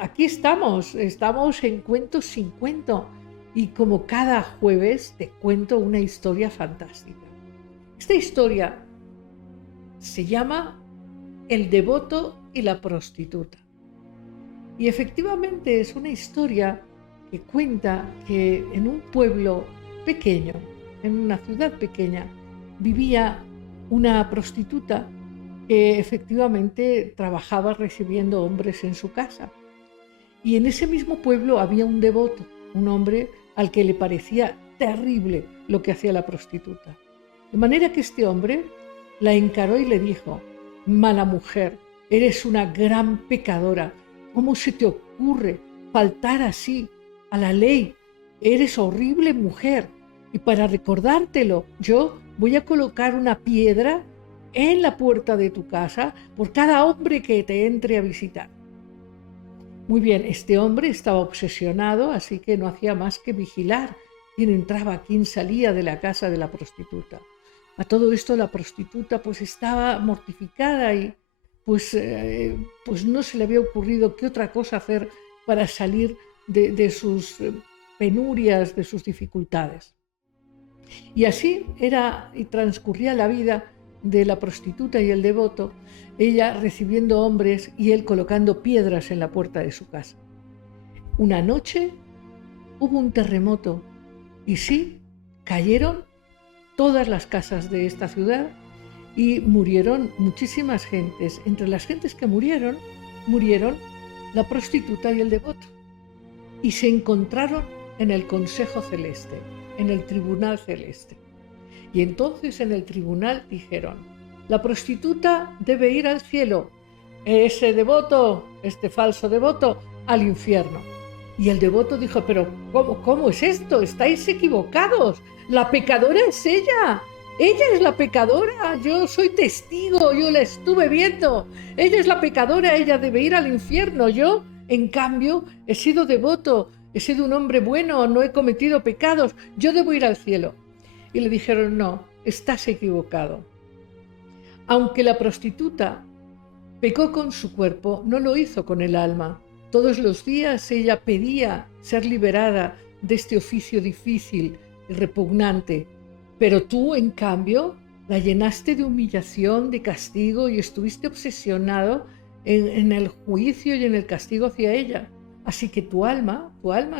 Aquí estamos en Cuentos sin Cuento y como cada jueves te cuento una historia fantástica. Esta historia se llama El devoto y la prostituta. Y efectivamente es una historia que cuenta que en un pueblo pequeño, en una ciudad pequeña, vivía una prostituta que efectivamente trabajaba recibiendo hombres en su casa. Y en ese mismo pueblo había un devoto, un hombre al que le parecía terrible lo que hacía la prostituta. De manera que este hombre la encaró y le dijo: «Mala mujer, eres una gran pecadora. ¿Cómo se te ocurre faltar así a la ley? Eres horrible mujer. Y para recordártelo, yo voy a colocar una piedra en la puerta de tu casa por cada hombre que te entre a visitar». Muy bien, este hombre estaba obsesionado, así que no hacía más que vigilar quién entraba, quién salía de la casa de la prostituta. A todo esto la prostituta pues estaba mortificada y pues no se le había ocurrido qué otra cosa hacer para salir de sus penurias, de sus dificultades. Y así era y transcurría la vida de la prostituta y el devoto, ella recibiendo hombres y él colocando piedras en la puerta de su casa. Una noche hubo un terremoto y sí, cayeron todas las casas de esta ciudad y murieron muchísimas gentes. Entre las gentes que murieron la prostituta y el devoto. Y se encontraron en el Consejo Celeste, en el Tribunal Celeste. Y entonces en el tribunal dijeron: la prostituta debe ir al cielo, ese devoto, este falso devoto, al infierno. Y el devoto dijo: pero ¿cómo es esto? Estáis equivocados, la pecadora es ella es la pecadora, yo soy testigo, yo la estuve viendo, ella es la pecadora, ella debe ir al infierno, yo, en cambio, he sido devoto, he sido un hombre bueno, no he cometido pecados, yo debo ir al cielo. Y le dijeron: no, estás equivocado. Aunque la prostituta pecó con su cuerpo, no lo hizo con el alma. Todos los días ella pedía ser liberada de este oficio difícil y repugnante. Pero tú, en cambio, la llenaste de humillación, de castigo y estuviste obsesionado en el juicio y en el castigo hacia ella. Así que tu alma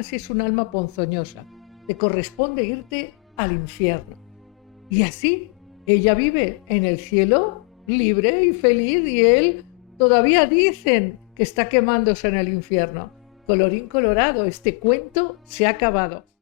sí es un alma ponzoñosa. Te corresponde irte al infierno. Y así ella vive en el cielo libre y feliz y él todavía dicen que está quemándose en el infierno. Colorín colorado, este cuento se ha acabado.